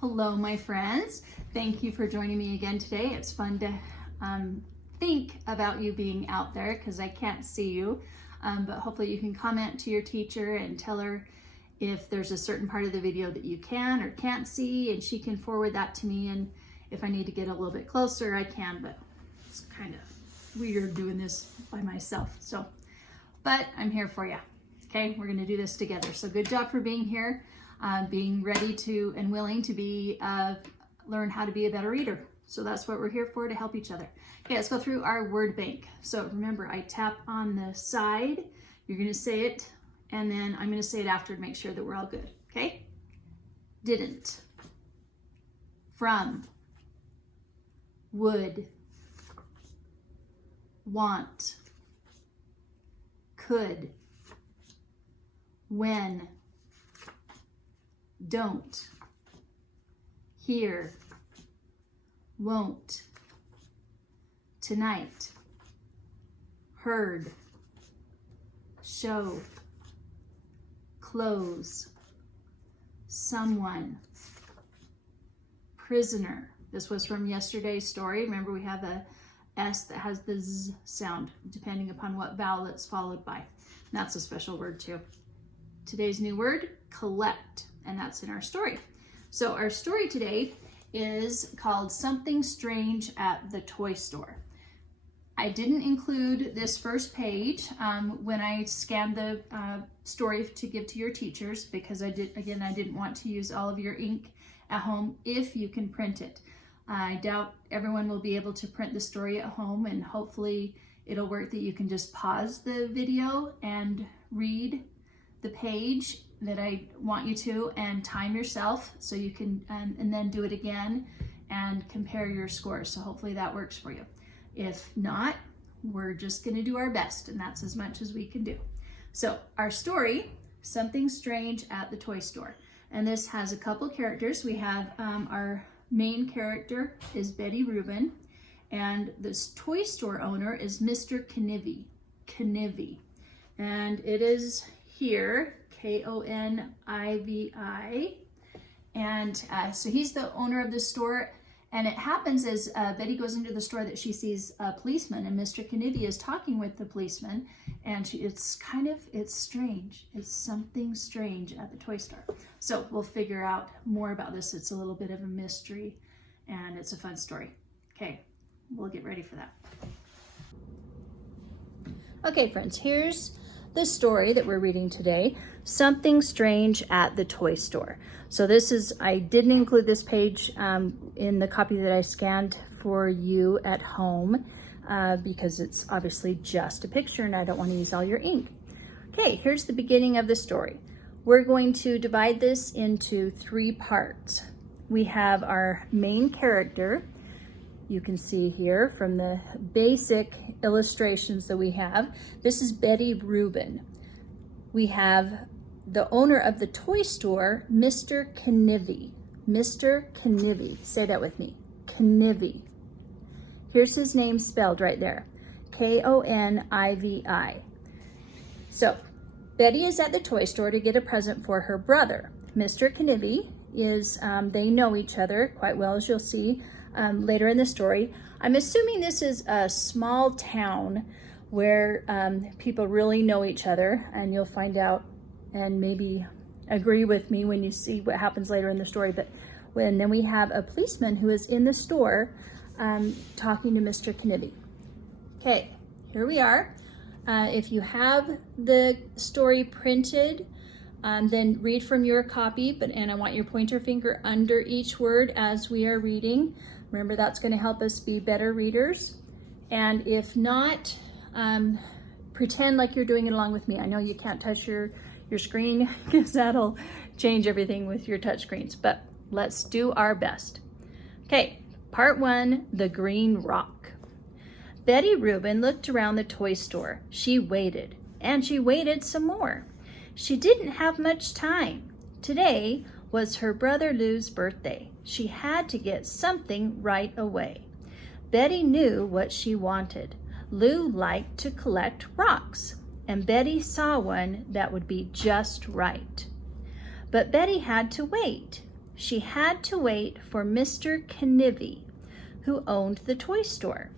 Hello, my friends. Thank you for joining me again today. It's fun to think about you being out there because I can't see you, but hopefully you can comment to your teacher and tell her if there's a certain part of the video that you can or can't see, and she can forward that to me, and if I need to get a little bit closer, I can, but it's kind of weird doing this by myself. But I'm here for you. Okay, we're gonna do this together. So good job for being here. Being ready to and willing to be learn how to be a better reader. So that's what we're here for, to help each other. Okay, let's go through our word bank. So remember, I tap on the side, you're gonna say it, and then I'm gonna say it after to make sure that we're all good, okay? Didn't, from, would, want, could, when, don't, here, won't, tonight, heard, show, close, someone, prisoner. This was from yesterday's story. Remember, we have a S that has the Z sound depending upon what vowel it's followed by. And that's a special word too. Today's new word, collect, and that's in our story. So our story today is called Something Strange at the Toy Store. I didn't include this first page when I scanned the story to give to your teachers because I didn't want to use all of your ink at home if you can print it. I doubt everyone will be able to print the story at home, and hopefully it'll work that you can just pause the video and read the page that I want you to and time yourself so you can, and then do it again and compare your scores. So hopefully that works for you. If not, we're just gonna do our best, and that's as much as we can do. So our story, Something Strange at the Toy Store. And this has a couple characters. We have our main character is Betty Rubin, and this toy store owner is Mr. Knivi. And it is here, Konivi, and so he's the owner of the store. And it happens as Betty goes into the store that she sees a policeman, and Mr. Knivi is talking with the policeman, and it's strange. It's something strange at the toy store. So we'll figure out more about this. It's a little bit of a mystery, and it's a fun story. Okay, we'll get ready for that. Okay, friends, here's the story that we're reading today, Something Strange at the Toy Store. So this is, I didn't include this page in the copy that I scanned for you at home because it's obviously just a picture and I don't want to use all your ink. Okay, here's the beginning of the story. We're going to divide this into 3 parts. We have our main character. You can see here from the basic illustrations that we have, this is Betty Rubin. We have the owner of the toy store, Mr. Knivi. Mr. Knivi, say that with me, Knivi. Here's his name spelled right there, Konivi. So Betty is at the toy store to get a present for her brother. Mr. Knivi is, they know each other quite well, as you'll see later in the story. I'm assuming this is a small town where people really know each other, and you'll find out and maybe agree with me when you see what happens later in the story. But then we have a policeman who is in the store talking to Mr. Knivi. Okay, here we are. If you have the story printed, then read from your copy, and I want your pointer finger under each word as we are reading. Remember, that's going to help us be better readers. And if not, pretend like you're doing it along with me. I know you can't touch your screen because that'll change everything with your touch screens, but let's do our best. Okay, part 1, the green rock. Betty Rubin looked around the toy store. She waited, and she waited some more. She didn't have much time. Today was her brother Lou's birthday. She had to get something right away. Betty knew what she wanted. Lou liked to collect rocks, and Betty saw one that would be just right. But Betty had to wait. she had to wait for Mr. Knivi, who owned the toy store.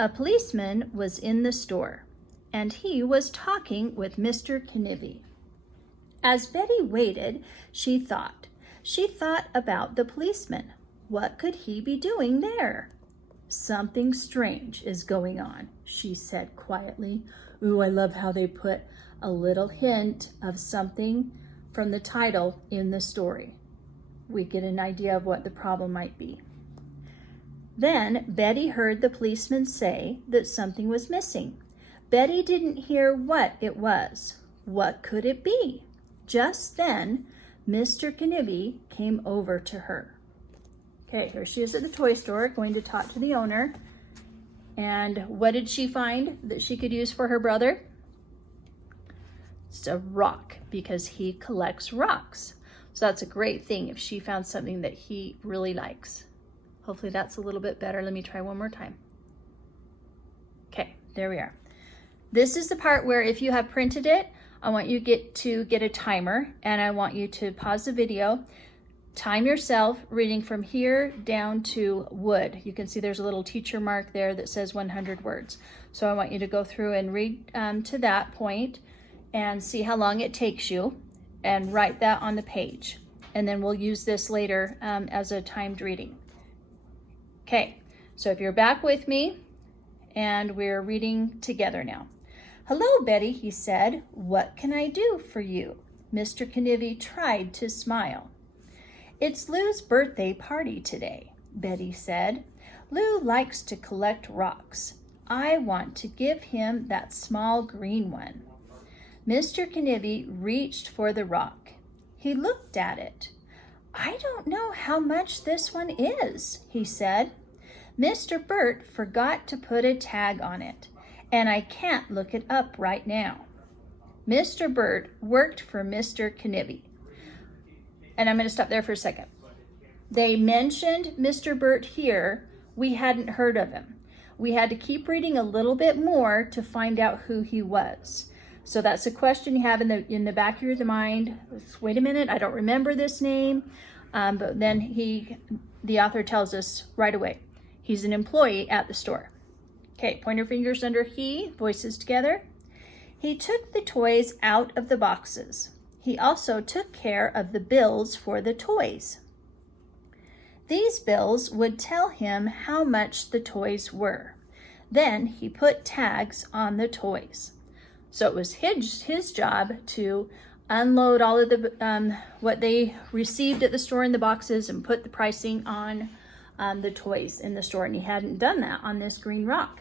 A policeman was in the store, and he was talking with Mr. Knivi. As Betty waited, she thought. She thought about the policeman. What could he be doing there? Something strange is going on, she said quietly. Ooh, I love how they put a little hint of something from the title in the story. We get an idea of what the problem might be. Then Betty heard the policeman say that something was missing. Betty didn't hear what it was. What could it be? Just then, Mr. Knivi came over to her. Okay, here she is at the toy store going to talk to the owner. And what did she find that she could use for her brother? It's a rock, because he collects rocks. So that's a great thing if she found something that he really likes. Hopefully that's a little bit better. Let me try one more time. Okay, there we are. This is the part where if you have printed it, I want you to get a timer, and I want you to pause the video, time yourself reading from here down to wood. You can see there's a little teacher mark there that says 100 words. So I want you to go through and read to that point and see how long it takes you and write that on the page. And then we'll use this later as a timed reading. Okay, so if you're back with me, and we're reading together now. Hello, Betty, he said. What can I do for you? Mr. Knivi tried to smile. It's Lou's birthday party today, Betty said. Lou likes to collect rocks. I want to give him that small green one. Mr. Knivi reached for the rock. He looked at it. I don't know how much this one is, he said. Mr. Burt forgot to put a tag on it, and I can't look it up right now. Mr. Burt worked for Mr. Knivi. And I'm going to stop there for a second. They mentioned Mr. Burt here. We hadn't heard of him. We had to keep reading a little bit more to find out who he was. So that's a question you have in the back of your mind. Wait a minute, I don't remember this name. But then the author tells us right away. He's an employee at the store. Okay, point your fingers under he, voices together. He took the toys out of the boxes. He also took care of the bills for the toys. These bills would tell him how much the toys were. Then he put tags on the toys. So it was his job to unload all of the what they received at the store in the boxes and put the pricing on the toys in the store, and he hadn't done that on this green rock.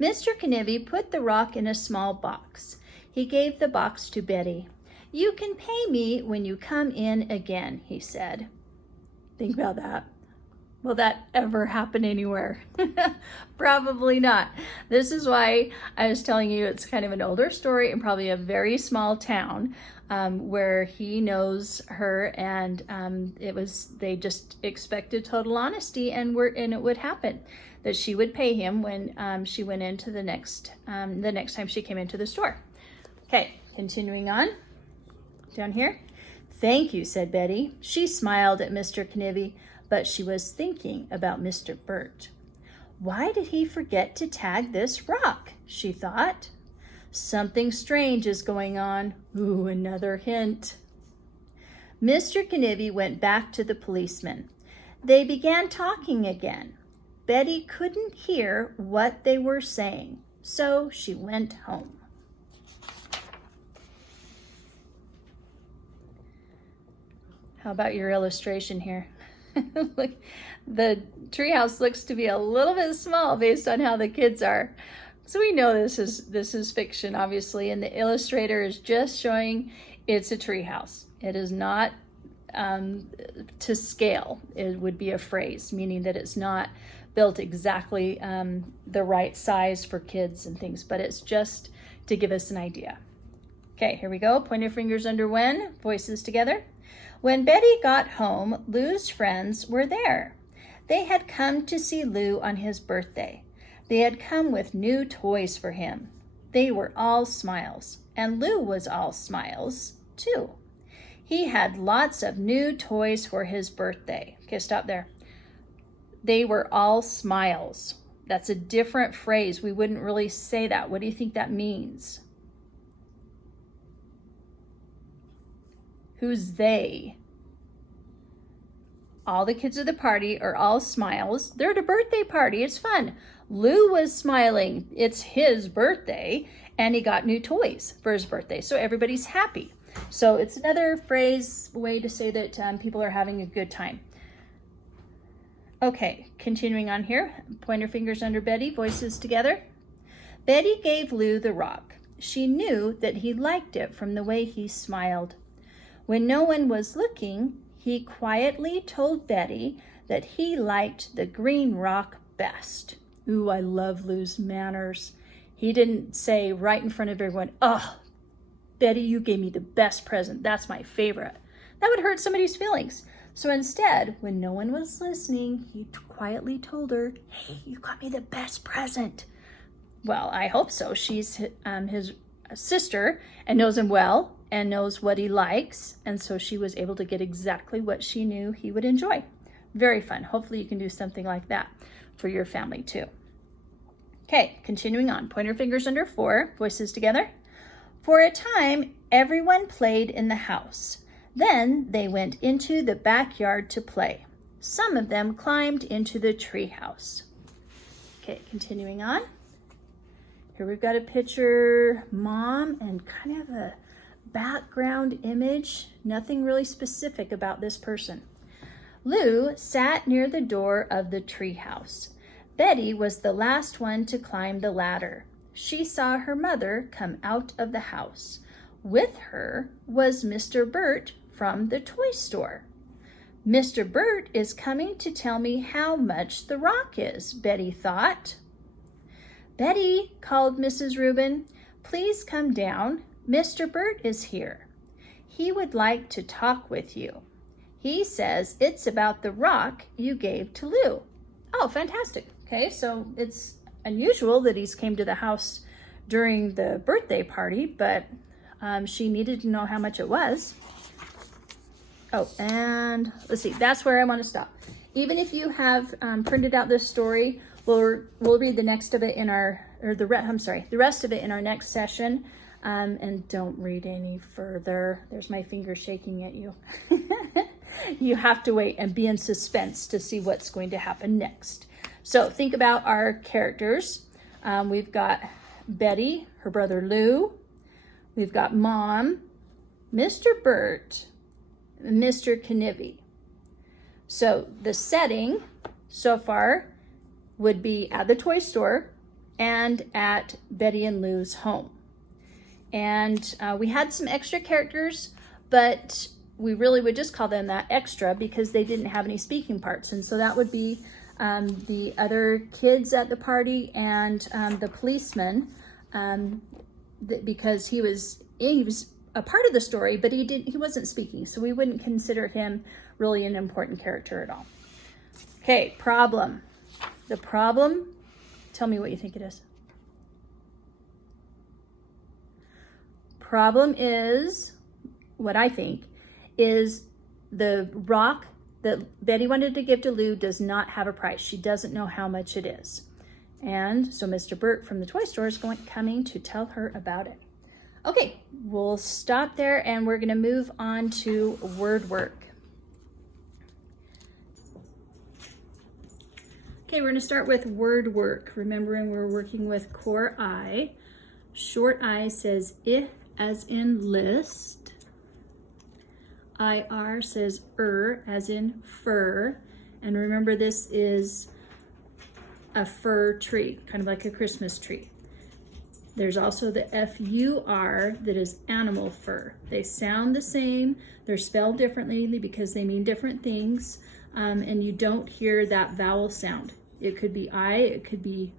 Mr. Knivi put the rock in a small box. He gave the box to Betty. You can pay me when you come in again, he said. Think about that. Will that ever happen anywhere? Probably not. This is why I was telling you it's kind of an older story and probably a very small town where he knows her, and they just expected total honesty, and it would happen that she would pay him when she went into the next time she came into the store. Okay, continuing on down here. Thank you, said Betty. She smiled at Mr. Knivi, but she was thinking about Mr. Burt. Why did he forget to tag this rock? She thought. Something strange is going on. Ooh, another hint. Mr. Knivi went back to the policeman. They began talking again. Betty couldn't hear what they were saying, so she went home. How about your illustration here? Look, the treehouse looks to be a little bit small based on how the kids are. So we know this is fiction, obviously, and the illustrator is just showing it's a treehouse. It is not to scale. It would be a phrase, meaning that it's not built exactly the right size for kids and things, but it's just to give us an idea. Okay, here we go. Point your fingers under when, voices together. When Betty got home, Lou's friends were there. They had come to see Lou on his birthday. They had come with new toys for him. They were all smiles, and Lou was all smiles, too. He had lots of new toys for his birthday. Okay, stop there. They were all smiles. That's a different phrase. We wouldn't really say that. What do you think that means? Who's they? All the kids at the party are all smiles. They're at a birthday party. It's fun. Lou was smiling. It's his birthday, and he got new toys for his birthday. So everybody's happy. So it's another phrase, way to say that people are having a good time. Okay, continuing on here. Point your fingers under Betty, voices together. Betty gave Lou the rock. She knew that he liked it from the way he smiled. When no one was looking, he quietly told Betty that he liked the green rock best. Ooh, I love Lou's manners. He didn't say right in front of everyone, "Oh, Betty, you gave me the best present. That's my favorite." That would hurt somebody's feelings. So instead, when no one was listening, he quietly told her, "Hey, you got me the best present." Well, I hope so. She's his sister and knows him well and knows what he likes. And so she was able to get exactly what she knew he would enjoy. Very fun. Hopefully you can do something like that for your family too. Okay, continuing on. Point your fingers under 4, voices together. For a time, everyone played in the house. Then they went into the backyard to play. Some of them climbed into the treehouse. Okay, continuing on. Here we've got a picture, mom, and kind of a background image. Nothing really specific about this person. Lou sat near the door of the treehouse. Betty was the last one to climb the ladder. She saw her mother come out of the house. With her was Mr. Burt from the toy store. Mr. Burt is coming to tell me how much the rock is, Betty thought. Betty, called Mrs. Rubin, please come down. Mr. Burt is here. He would like to talk with you. He says it's about the rock you gave to Lou. Oh, fantastic. Okay, so it's unusual that he's came to the house during the birthday party, but she needed to know how much it was. Oh, and let's see, that's where I want to stop. Even if you have printed out this story, we'll read the rest of it in our next session. And don't read any further. There's my finger shaking at you. You have to wait and be in suspense to see what's going to happen next. So think about our characters. We've got Betty, her brother Lou. We've got Mom, Mr. Burt, and Mr. Knivi. So the setting so far would be at the toy store and at Betty and Lou's home. And we had some extra characters, but we really would just call them that extra because they didn't have any speaking parts. And so that would be the other kids at the party and the policeman, because he was a part of the story, but he wasn't speaking. So we wouldn't consider him really an important character at all. Okay, problem. The problem, tell me what you think it is. Problem is, what I think, is the rock that Betty wanted to give to Lou does not have a price. She doesn't know how much it is. And so Mr. Burt from the toy store is coming to tell her about it. Okay, we'll stop there and we're going to move on to word work. Okay, we're going to start with word work. Remembering we're working with core I. Short I says if as in list. IR says as in fur. And remember this is a fir tree, kind of like a Christmas tree. There's also the FUR that is animal fur. They sound the same. They're spelled differently because they mean different things. And you don't hear that vowel sound. It could be I, it could be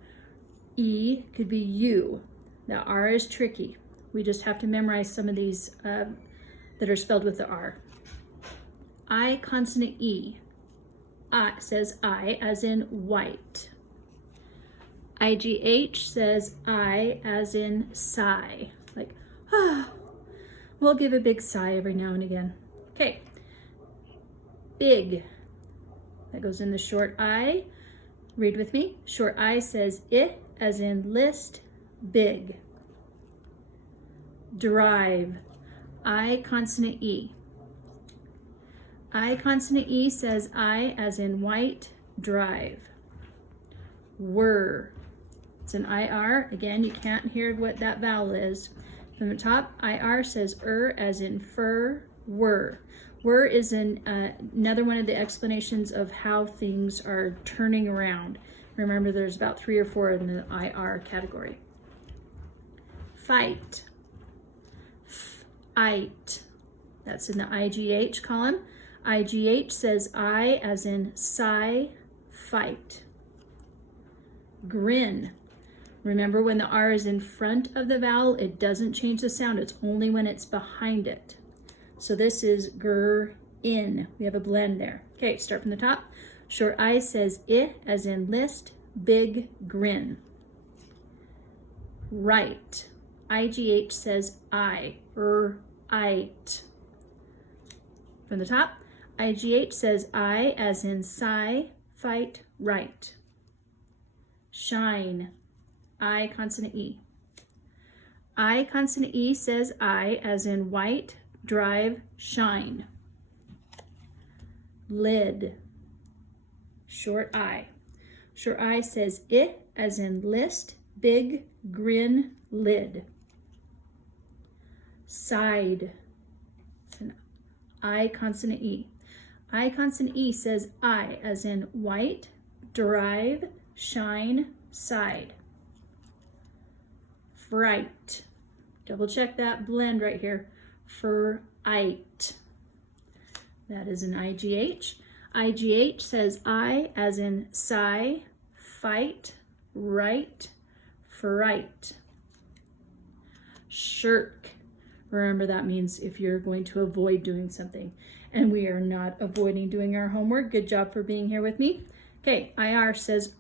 E, it could be U. The R is tricky. We just have to memorize some of these that are spelled with the R. I consonant E. Says I as in white. IGH says I as in sigh. Like, ah. We'll give a big sigh every now and again. Okay, big. That goes in the short I. Read with me. Short I says it, as in list, big. Drive. I consonant E. I consonant E says I, as in white, drive. Were. It's an IR. Again, you can't hear what that vowel is. From the top, IR says as in fur, were. Were is another one of the explanations of how things are turning around. Remember, there's about 3 or 4 in the IR category. Fight. Fight. That's in the IGH column. IGH says I, as in sigh, fight. Grin. Remember, when the R is in front of the vowel, it doesn't change the sound. It's only when it's behind it. So this is in. We have a blend there. Okay, start from the top. Short I says as in list, big grin. Right. IGH says it. From the top, IGH says I, as in sigh, fight, right. Shine. I consonant E. I consonant E says I, as in white, drive, shine. Lid. Short I. Short I says as in list, big, grin, lid. Side. It's an I consonant E. I consonant E says I, as in white, drive, shine, side. Fright. Double check that blend right here. Fright. That is an IGH. IGH says I, as in sigh, fight, right, fright. Shirk. Remember, that means if you're going to avoid doing something. And we are not avoiding doing our homework. Good job for being here with me. Okay, IR says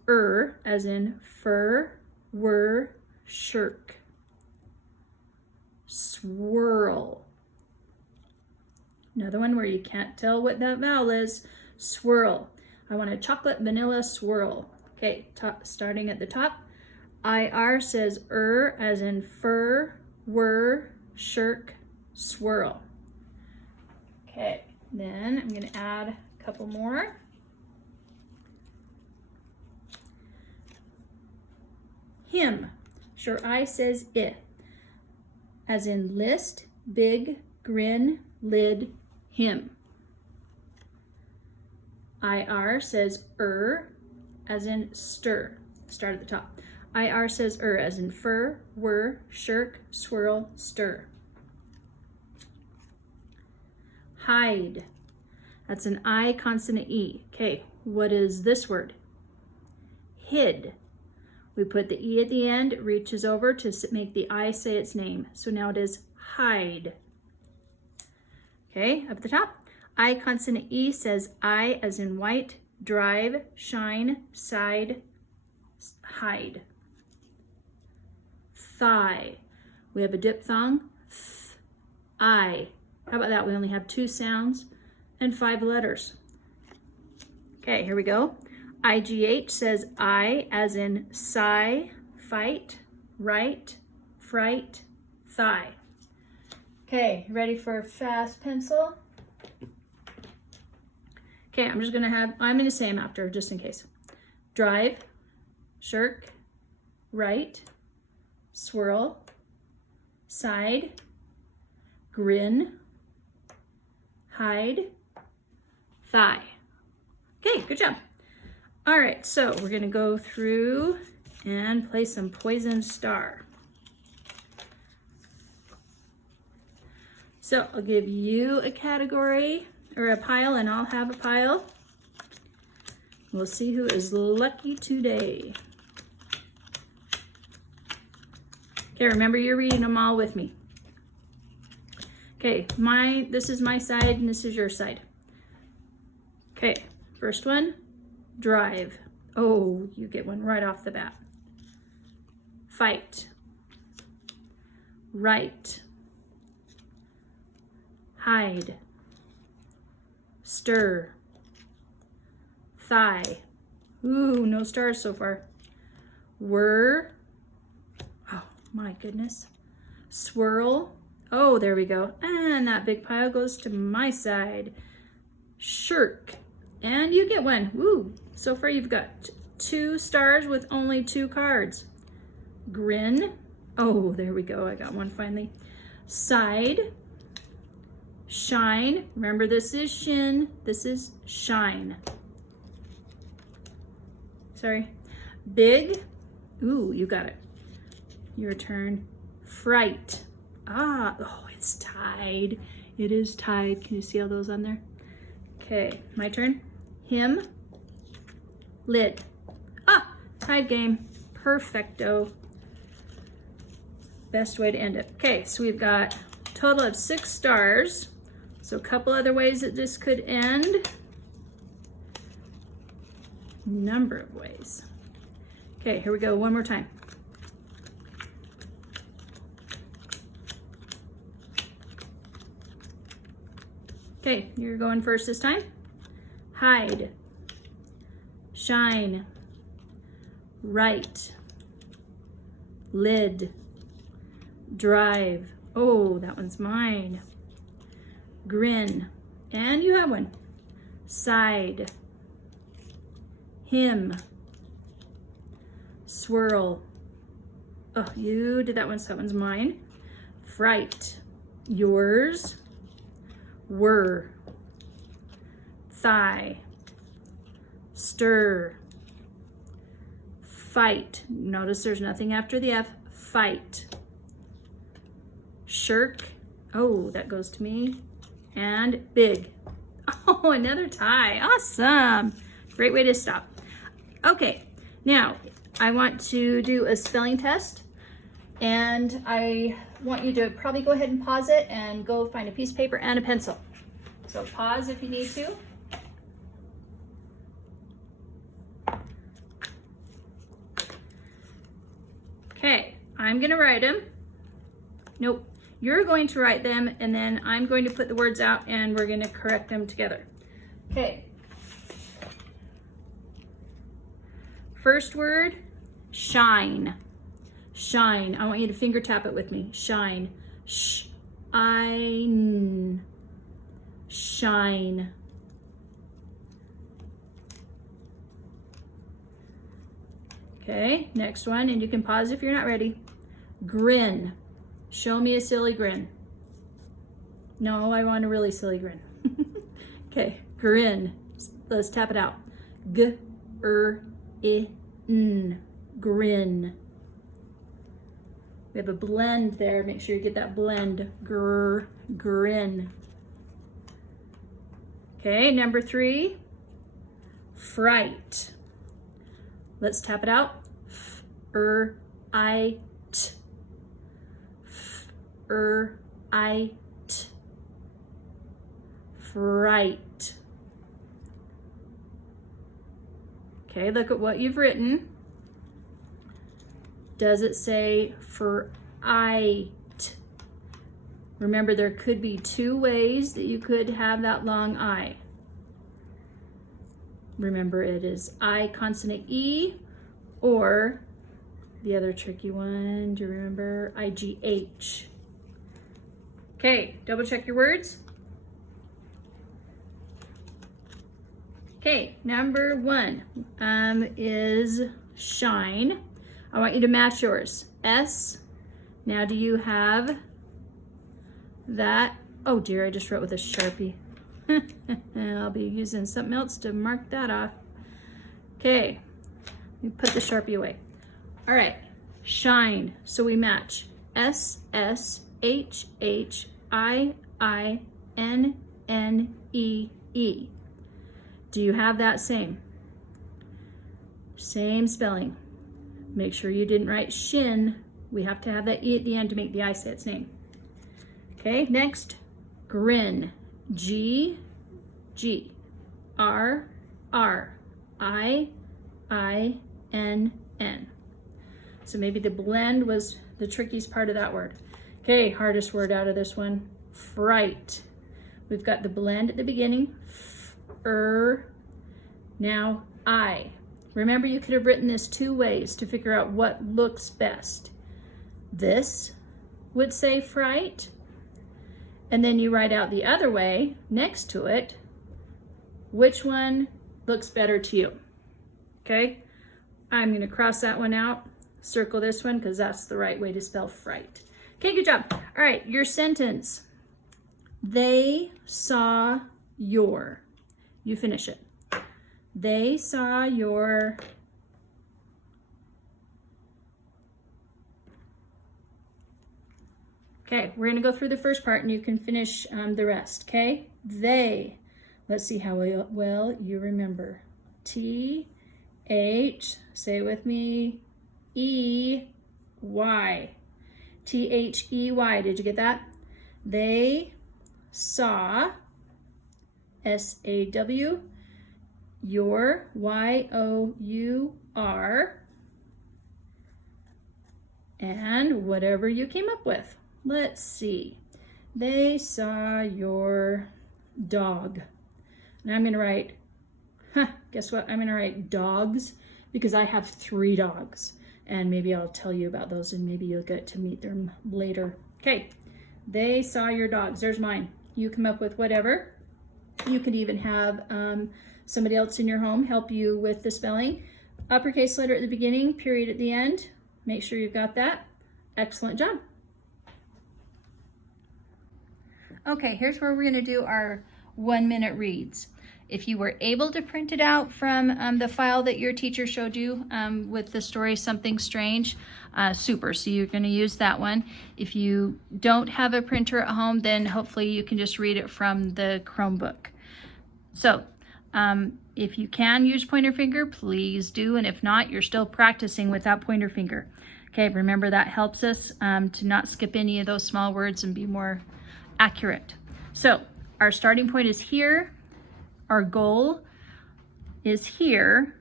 as in fur, were, shirk. Swirl. Another one where you can't tell what that vowel is. Swirl. I want a chocolate vanilla swirl. Okay, starting at the top. IR says as in fur, were, shirk, swirl. Okay, then I'm going to add a couple more. Him. Short I says as in list, big, grin, lid, him. IR says as in stir. Start at the top. IR says as in fur, were, shirk, swirl, stir. Hide. That's an I consonant E. Okay, what is this word? Hid. We put the E at the end, it reaches over to make the I say its name. So now it is hide. Okay, up at the top. I consonant E says I, as in white, drive, shine, side, hide. Thigh. We have a diphthong. I. How about that? We only have 2 sounds and 5 letters. Okay, here we go. IGH says I, as in sigh, fight, right, fright, thigh. Okay, ready for fast pencil? Okay, I'm going to say them after just in case. Drive, shirk, right, swirl, side, grin, hide, thigh. Okay, good job. All right, so we're going to go through and play some Poison Star. So I'll give you a category or a pile, and I'll have a pile. We'll see who is lucky today. Okay, remember you're reading them all with me. Okay, this is my side and this is your side. Okay, first one, drive. Oh, you get one right off the bat. Fight. Right. Hide. stir, thigh. Ooh, no stars so far. Whir. Oh my goodness. Swirl. Oh, there we go. And that big pile goes to my side. Shirk. And you get one. Woo. So far you've got 2 stars with only 2 cards. Grin. Oh, there we go. I got one finally. Side. Shine. Remember, this is shin. This is shine. Sorry. Big. Ooh, you got it. Your turn. Fright. Ah, oh, it's tied. It is tied. Can you see all those on there? Okay, my turn. Him. Lid. Ah, tied game. Perfecto. Best way to end it. Okay, so we've got a total of 6 stars. So a couple other ways that this could end. Number of ways. Okay, here we go one more time. Okay, you're going first this time. Hide. Shine. Right. Lid. Drive. Oh, that one's mine. Grin. And you have one. Side. Him. Swirl. Oh, you did that one, so that one's mine. Fright. Yours. Whir. Thigh. Stir. Fight. Notice there's nothing after the F. Fight. Shirk. Oh, that goes to me. And big. Oh, another tie. Awesome. Great way to stop. Okay, now I want to do a spelling test, and I want you to probably go ahead and pause it and go find a piece of paper and a pencil. So pause if you need to. Okay, I'm gonna write them. Nope, you're going to write them, and then I'm going to put the words out and we're gonna correct them together. Okay. First word, shine. Shine. I want you to finger tap it with me. Shine. Shine. Shine. Okay, next one, and you can pause if you're not ready. Grin. Show me a silly grin. No, I want a really silly grin. Okay, grin. Let's tap it out. G-R-I-N. Grin. We have a blend there. Make sure you get that blend. Grin. Okay, number 3. Fright. Let's tap it out. F-R-I-T. F-R-I-T. Fright. Okay, look at what you've written. Does it say fright? Remember, there could be 2 ways that you could have that long I. Remember, it is I consonant E, or the other tricky one, do you remember? I-G-H. Okay, double check your words. Okay, number 1 is shine. I want you to match yours. S. Now, do you have that? Oh dear, I just wrote with a Sharpie. I'll be using something else to mark that off. Okay, let me put the Sharpie away. All right, shine. So we match S-S-H-H-I-I-N-N-E-E. Do you have that same? Same spelling. Make sure you didn't write shin. We have to have that E at the end to make the I say its name. Okay, next, grin. G-G-R-R-I-I-N-N. So maybe the blend was the trickiest part of that word. Okay, hardest word out of this one, fright. We've got the blend at the beginning, Now I. Remember, you could have written this two ways to figure out what looks best. This would say fright, and then you write out the other way next to it. Which one looks better to you? Okay, I'm going to cross that one out, circle this one because that's the right way to spell fright. Okay, good job. All right, your sentence. They saw your. You finish it. They saw your. Okay, we're going to go through the first part and you can finish the rest, okay? They. Let's see how well you remember. T-H, say it with me, E-Y. T-H-E-Y, did you get that? They saw, S-A-W, your, Y-O-U-R, and whatever you came up with. Let's see. They saw your dog. And I'm going to write, guess what? I'm going to write dogs because I have 3 dogs. And maybe I'll tell you about those and maybe you'll get to meet them later. Okay, they saw your dogs. There's mine. You come up with whatever. You could even have somebody else in your home help you with the spelling. Uppercase letter at the beginning, period at the end. Make sure you've got that. Excellent job. Okay, here's where we're going to do our 1-minute reads. If you were able to print it out from the file that your teacher showed you with the story Something Strange, super. So you're going to use that one. If you don't have a printer at home, then hopefully you can just read it from the Chromebook. So if you can use pointer finger, please do. And if not, you're still practicing without pointer finger. Okay, remember that helps us to not skip any of those small words and be more accurate. So our starting point is here. Our goal is here,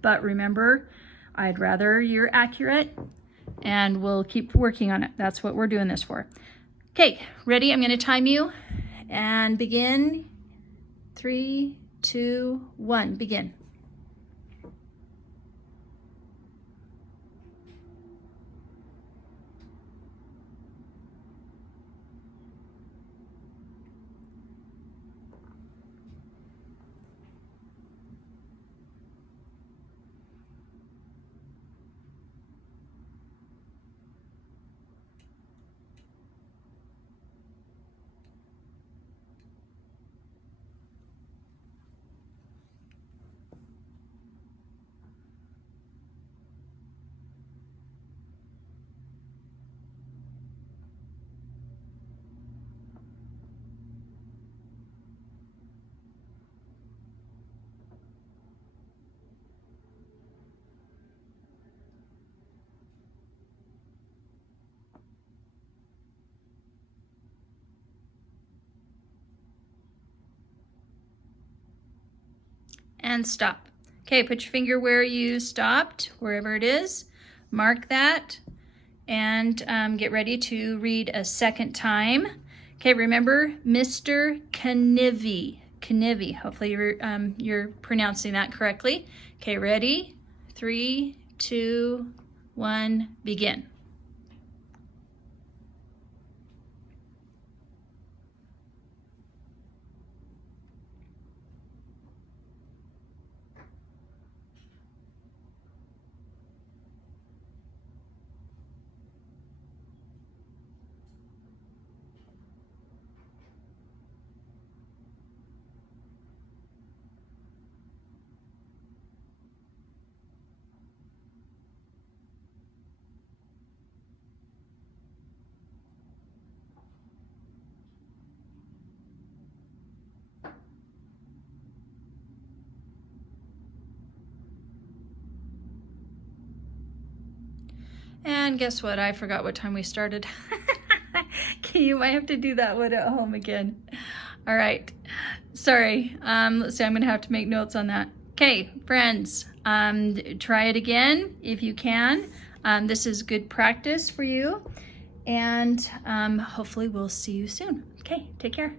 but remember, I'd rather you're accurate and we'll keep working on it. That's what we're doing this for. Okay, ready? I'm going to time you and begin. 3, 2, 1, begin. And stop. Okay, put your finger where you stopped, wherever it is. Mark that and get ready to read a second time. Okay, remember Mr. Knivy. Knivy. Hopefully you're pronouncing that correctly. Okay, ready? 3, 2, 1, begin. And guess what? I forgot what time we started. Okay, you might have to do that one at home again. All right. Sorry. Let's see. I'm going to have to make notes on that. Okay, friends, try it again if you can. This is good practice for you. And hopefully we'll see you soon. Okay, take care.